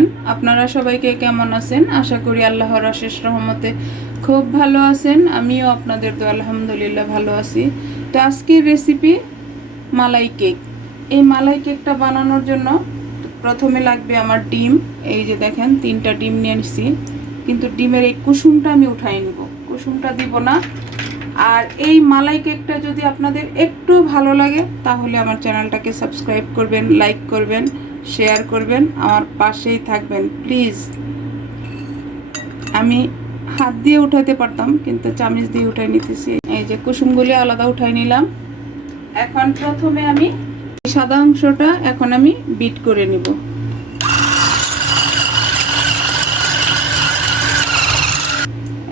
Everyone, আপনারা সবাইকে কেমন আছেন? আশা করি আল্লাহর অশেষ রহমতে খুব ভালো আছেন। আমিও আপনাদের তো আলহামদুলিল্লাহ ভালো আছি। তো আজকের রেসিপি মালাই কেক। এই মালাই কেকটা বানানোর জন্য প্রথমে লাগবে আমার ডিম। এই যে দেখেন 3টা ডিম নিয়ে নিছি, কিন্তু ডিমের এই কুসুমটা আমি উঠাই নিব, কুসুমটা দিব না। আর এই মালাই কেকটা যদি আপনাদের একটু ভালো লাগে তাহলে আমার চ্যানেলটাকে সাবস্ক্রাইব করবেন, লাইক করবেন, শেয়ার করবেন, আমার পাশেই থাকবেন প্লিজ। আমি হাত দিয়ে উঠাইতে পারতাম, কিন্তু চামচ দিয়ে উঠাই নিতেছি। এই যে কুসুমগুলি আলাদা উঠাই নিলাম। এখন প্রথমে আমি সাদা অংশটা এখন আমি বিট করে নিব।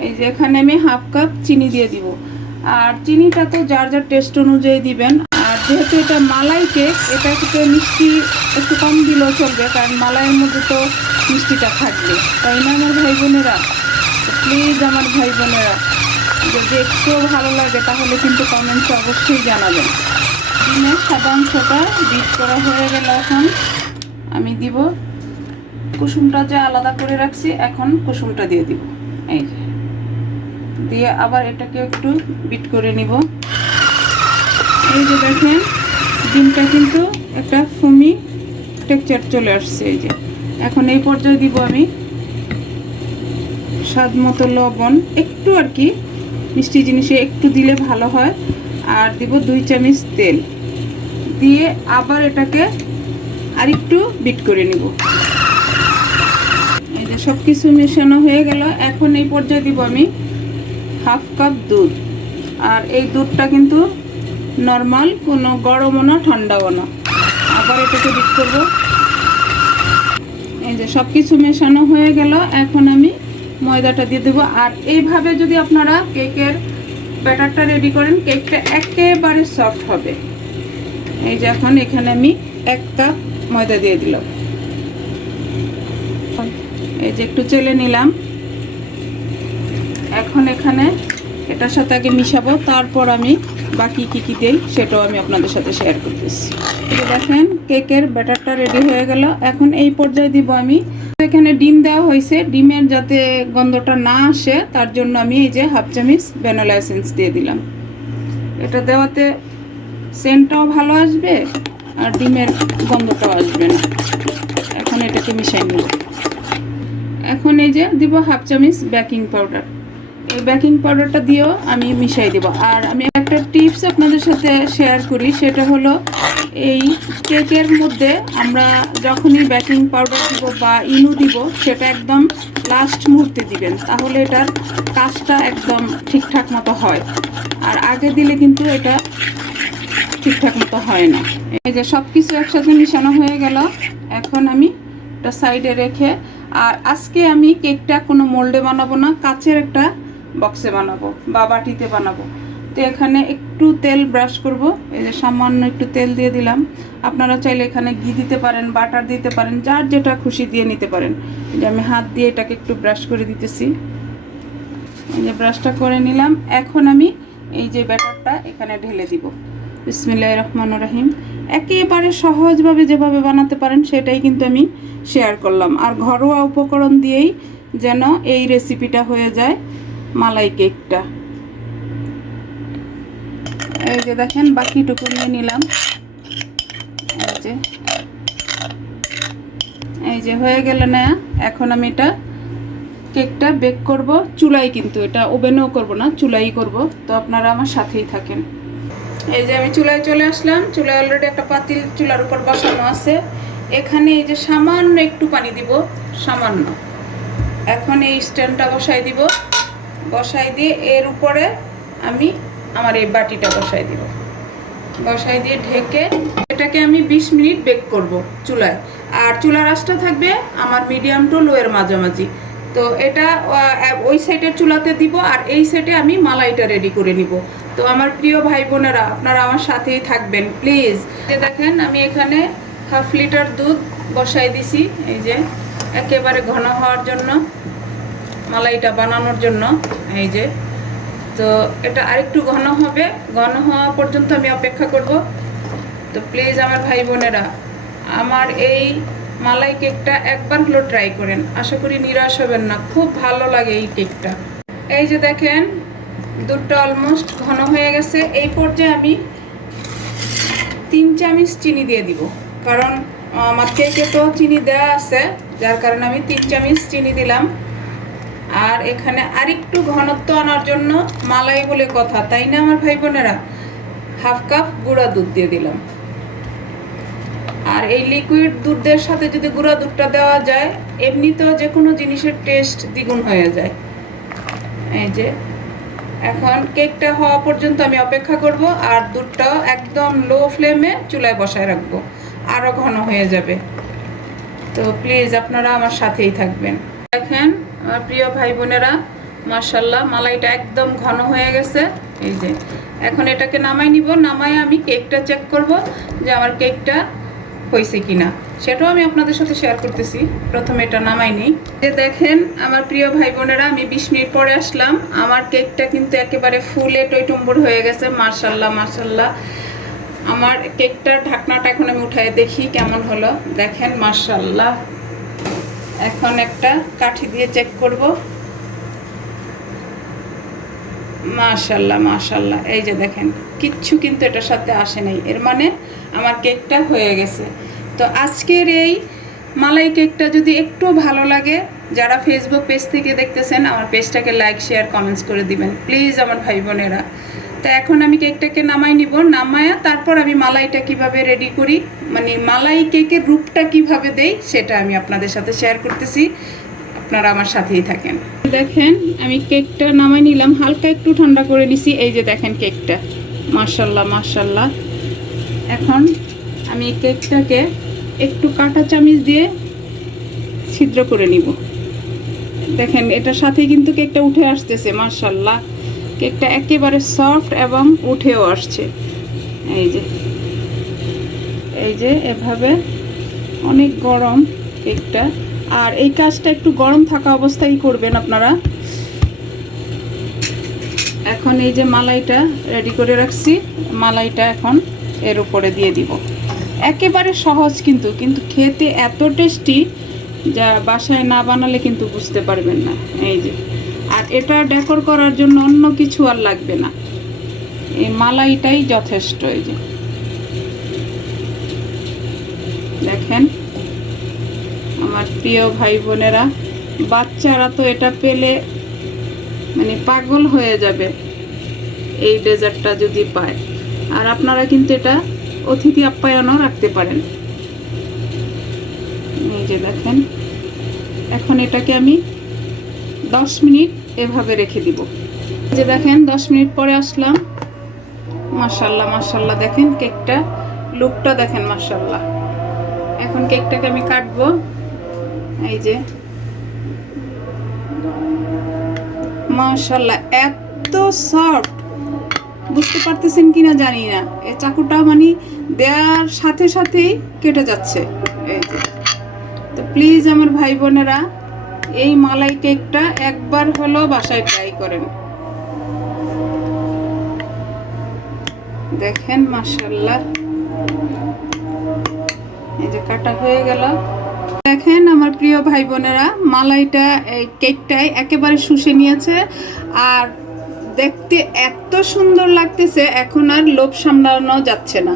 এই যে এখানে আমি হাফ কাপ চিনি দিয়ে দিব। আর চিনিটা তো যার যার টেস্ট অনুযায়ী দিবেন। আর যেহেতু এটা মালাই কেক, এটা থেকে মিষ্টি একটু কম দিলেও চলবে, কারণ মালাইয়ের মধ্যে তো মিষ্টিটা থাকবে, তাই না আমার ভাই বোনেরা? প্লিজ আমার ভাই বোনেরা, যদি একটু ভালো লাগে তাহলে কিন্তু কমেন্টসে অবশ্যই জানাবেন। ডিমের সাদা অংশটা বিট করা হয়ে গেল। এখন আমি দিব কুসুমটা যে আলাদা করে রাখছি, এখন কুসুমটা দিয়ে দিব। এই যে দিয়ে আবার এটাকে একটু বিট করে নিব। এই যে দেখেন ডিমটা কিন্তু একটা ফোমি টেক্সচার চলে আসছে। এই যে এখন এই পর্যায়ে দিব আমি স্বাদ মতো লবণ, একটু আর কি মিষ্টি জিনিসে একটু দিলে ভালো হয়। আর দিব 2 চামচ তেল দিয়ে আবার এটাকে আরেকটু বিট করে নিব। এই যে সব কিছু মেশানো হয়ে গেল। এখন এই পর্যায়ে দিব আমি হাফ কাপ দুধ। আর এই দুধটা কিন্তু নর্মাল, কোনো গরমও না ঠান্ডাও না। আবার এটাকে বিট করব। এই যে সব কিছু মেশানো হয়ে গেল। এখন আমি ময়দাটা দিয়ে দেবো। আর এইভাবে যদি আপনারা কেকের ব্যাটারটা রেডি করেন, কেকটা একেবারে সফট হবে। এই যে এখন এখানে আমি 1 কাপ ময়দা দিয়ে দিলাম। এই যে একটু চেলে নিলাম। এখন এখানে এটার সাথে আগে মিশাবো, তারপর আমি বাকি কী দেই সেটাও আমি আপনাদের সাথে শেয়ার করতেছি। এই দেখেন কেকের ব্যাটারটা রেডি হয়ে গেল। এখন এই পর্যায়ে দিব আমি, এখানে ডিম দেওয়া হয়েছে, ডিমের যাতে গন্ধটা না আসে তার জন্য আমি এই যে হাফ চামচ ভ্যানিলা এসেন্স দিয়ে দিলাম। এটা দেওয়াতে সেন্টটাও ভালো আসবে আর ডিমের গন্ধটাও আসবে না। এখন এটাকে মিশিয়ে নেব। এখন এই যে দিব হাফ চামচ বেকিং পাউডার। এই বেকিং পাউডারটা দিয়েও আমি মিশাই দেব। আর আমি একটা টিপস আপনাদের সাথে শেয়ার করি, সেটা হলো এই কেকের মধ্যে আমরা যখনই বেকিং পাউডার দিব বা ইনো দিব, সেটা একদম লাস্ট মুহূর্তে দিবেন, তাহলে এটার কাজটা একদম ঠিকঠাক মতো হয়। আর আগে দিলে কিন্তু এটা ঠিকঠাক মতো হয় না। এই যে সব কিছু একসাথে মিশানো হয়ে গেল। এখন আমি এটা সাইডে রেখে, আর আজকে আমি কেকটা কোনো মোল্ডে বানাবো না, কাচের একটা বক্সে বানাবো বা বাটিতে বানাবো। তো এখানে একটু তেল ব্রাশ করব। এই যে সামান্য একটু তেল দিয়ে দিলাম। আপনারা চাইলে এখানে ঘি দিতে পারেন, বাটার দিতে পারেন, যার যেটা খুশি দিয়ে নিতে পারেন। এই যে আমি হাত দিয়ে এটাকে একটু ব্রাশ করে দিতেছি। এই যে ব্রাশটা করে নিলাম। এখন আমি এই যে ব্যাটারটা এখানে ঢেলে দিব। বিসমিল্লাহির রহমানির রহিম। একেবারে সহজভাবে যেভাবে বানাতে পারেন সেটাই কিন্তু আমি শেয়ার করলাম। আর ঘরোয়া উপকরণ দিয়েই যেন এই রেসিপিটা হয়ে যায় মালাই কেকটা। এই যে দেখেন বাকিটুকু নিয়ে নিলাম। এই যে হয়ে গেল না। এখন আমি এটা কেকটা বেক করব চুলায়, কিন্তু এটা ওভেনেও করব না, চুলাই করব। তো আপনারা আমার সাথেই থাকেন। এই যে আমি চুলায় চলে আসলাম। চুলায় অলরেডি একটা পাতিল চুলার উপর বসানো আছে। এখানে এই যে সামান্য একটু পানি দিব, সামান্য। এখন এই স্ট্যান্ডটা বসাই দিব। বসাই দিয়ে এর উপরে আমি আমার এই বাটিটা বসাই দিব। বসাই দিয়ে ঢেকে এটাকে আমি 20 মিনিট বেক করব চুলায়। আর চুলার আঁচটা থাকবে আমার মিডিয়াম টু লো এর মাঝামাঝি। তো এটা ওই সাইডের চুলাতে দিব, আর এই সাইডে আমি মালাইটা রেডি করে নিব। তো আমার প্রিয় ভাই বোনেরা, আপনারা আমার সাথেই থাকবেন প্লিজ। দেখেন আমি এখানে হাফ লিটার দুধ বসাই দিছি। এই যে একেবারে ঘন হওয়ার জন্য, মালাইটা বানানোর জন্য। এই যে তো এটা আরেকটু ঘন হবে, ঘন হওয়া পর্যন্ত আমি অপেক্ষা করব। তো প্লিজ আমার ভাই বোনেরা, আমার এই মালাই কেকটা একবার হলো ট্রাই করেন, আশা করি নিরাশ হবেন না, খুব ভালো লাগে এই কেকটা। এই যে দেখেন দুধটা অলমোস্ট ঘন হয়ে গেছে। এই পর্যায়ে আমি 3 চামচ চিনি দিয়ে দিব, কারণ আমার কেকে তো চিনি দেওয়া আছে, যার কারণে আমি 3 চামচ চিনি দিলাম। আর এখানে আরেকটু ঘনত্ব আনার জন্য, মালাই বলে কথা তাই না আমার ভাই বোনেরা, হাফ কাপ গুঁড়া দুধ দিয়ে দিলাম। আর এই লিকুইড দুধের সাথে যদি গুঁড়া দুধটা দেওয়া যায়, এমনিতেও যে কোনো জিনিসের টেস্ট দ্বিগুণ হয়ে যায়। এই যে এখন কেকটা হওয়া পর্যন্ত আমি অপেক্ষা করব, আর দুধটাও একদম লো ফ্লেমে চুলায় বসায় রাখবো, আরও ঘন হয়ে যাবে। তো প্লিজ আপনারা আমার সাথেই থাকবেন। দেখেন আমার প্রিয় ভাই বোনেরা, মাশাআল্লাহ মালাইটা একদম ঘন হয়ে গেছে। এই যে এখন এটাকে নামাই নিব, নামাই আমি কেকটা চেক করব যে আমার কেকটা হয়েছে কিনা, সেটাও আমি আপনাদের সাথে শেয়ার করতেছি। প্রথমে এটা নামাই নিই। যে দেখেন আমার প্রিয় ভাই বোনেরা, আমি 20 মিনিট পরে আসলাম, আমার কেকটা কিন্তু একেবারে ফুলে টইটুম্বুর হয়ে গেছে। মাশাআল্লাহ মাশাআল্লাহ। আমার কেকটার ঢাকনাটা এখন আমি উঠায় দেখি কেমন হলো। দেখেন মাশাআল্লাহ। এখন একটা কাঠি দিয়ে চেক করব। মাশাআল্লাহ মাশাআল্লাহ। এই যে দেখেন কিচ্ছু কিন্তু এটার সাথে আসে নাই, এর মানে আমার কেকটা হয়ে গেছে। তো আজকের এই মালাই কেকটা যদি একটু ভালো লাগে, যারা ফেসবুক পেজ থেকে দেখতেছেন আমার পেজটাকে লাইক শেয়ার কমেন্টস করে দিবেন প্লিজ আমার ভাই বোনেরা। তো এখন আমি কেকটাকে নামাই নিব, নামায়া তারপর আমি মালাইটা কিভাবে রেডি করি, মানে মালাই কেকের রূপটা কিভাবে দেই, সেটা আমি আপনাদের সাথে শেয়ার করতেছি। আপনারা আমার সাথেই থাকেন। দেখেন আমি কেকটা নামাই নিলাম, হালকা একটু ঠান্ডা করে নিছি। এই যে দেখেন কেকটা মাশাআল্লাহ মাশাআল্লাহ। এখন আমি কেকটাকে একটু কাঁটা চামচ দিয়ে ছিদ্র করে নিব। দেখেন এটার সাথে কিন্তু কেকটা উঠে আসতেছে মাশাআল্লাহ। কেকটা একেবারে সফট এবং উঠেও আসছে। এই যে এভাবে, অনেক গরম কেকটা, আর এই কাজটা একটু গরম থাকা অবস্থায় করবেন আপনারা। এখন এই যে মালাইটা রেডি করে রাখছি, মালাইটা এখন এর উপরে দিয়ে দিব। একেবারে সহজ কিন্তু কিন্তু খেতে এত টেস্টি, যা বাসায় না বানালে কিন্তু বুঝতে পারবেন না। এই যে, আর এটা ডেকোর করার জন্য অন্য কিছু আর লাগবে না, এই মালাইটাই যথেষ্ট। এই যে দেখেন আমার প্রিয় ভাই বোনেরা, বাচ্চারা তো এটা পেলে মানে পাগল হয়ে যাবে এই ডেজার্টটা যদি পায়। আর আপনারা কিন্তু এটা অতিথি আপ্যায়নও রাখতে পারেন। এই যে দেখেন এখন এটাকে আমি 10 মিনিট এভাবে রেখে দিব। যে দেখেন 10 মিনিট পরে আসলাম, মাশাআল্লাহ মাশাআল্লাহ। দেখেন কেকটা লুকটা দেখেন মাশাআল্লাহ। এখন কেকটাকে আমি কাটবো। এই যে মাশাআল্লাহ এত সফট, বুঝতে পারতেছেন কিনা জানি না, এই চাকুটা মানে দেওয়ার সাথে সাথেই কেটে যাচ্ছে। এই যে, তো প্লিজ আমার ভাই বোনেরা এই মালাই কেকটা একবার হলো বাসায় ট্রাই করেন। দেখেন মাশাআল্লাহ। এই যে কাটা হয়ে গেল। দেখেন আমার প্রিয় ভাই বোনেরা, মালাইটা এই কেকটাই একেবারে শুষে নিয়েছে, আর দেখতে এত সুন্দর লাগতেছে, এখন আর লোভ সামলানো যাচ্ছে না,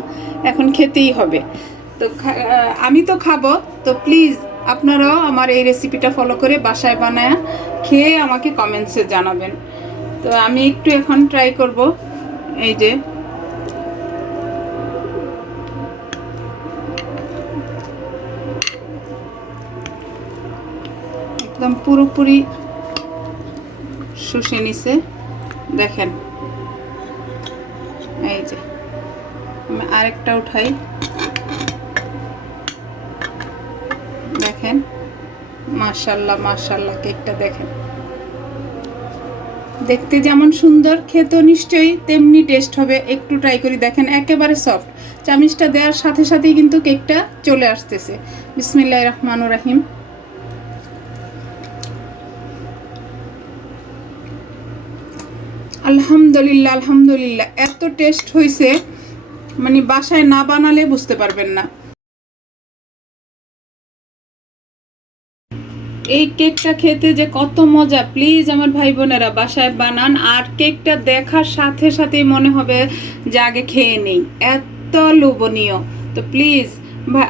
এখন খেতেই হবে। তো আমি তো খাবো, তো প্লিজ আপনারাও আমার এই রেসিপিটা ফলো করে বাসায় বানায় খেয়ে আমাকে কমেন্টসে জানাবেন। তো আমি একটু এখন ট্রাই করব। এই যে একদম পুরোপুরি শুষে নিছে, দেখেন। এই যে আমি আরেকটা উঠাই, দেখেন মাশাআল্লাহ মাশাআল্লাহ। কেকটা দেখেন দেখতে যেমন সুন্দর, খেতে নিশ্চয়ই তেমনি টেস্ট হবে। একটু ট্রাই করি, দেখেন একেবারে সফট। চামচটা দেওয়ার সাথে সাথেই কিন্তু কেকটা চলে আসতেছে। বিসমিল্লাহির রহমানির রহিম। আলহামদুলিল্লাহ আলহামদুলিল্লাহ, এত টেস্ট হয়েছে মানে বাসায় না বানালে বুঝতে পারবেন না। এই কেকটা খেতে যে কত মজা, প্লিজ আমার ভাই বোনেরা বাসায় বানান। আর কেকটা দেখার সাথে সাথেই মনে হবে যে আগে খেয়ে নেই, এত লোভনীয়। তো প্লিজ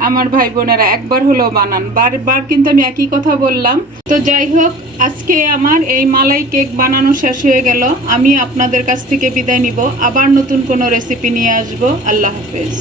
আমার ভাই বোনেরা একবার হলেও বানান। বারবার কিন্তু আমি একই কথা বললাম। তো যাই হোক, আজকে আমার এই মালাই কেক বানানো শেষ হয়ে গেল। আমি আপনাদের কাছ থেকে বিদায় নিব, আবার নতুন কোনো রেসিপি নিয়ে আসবো। আল্লাহ হাফেজ।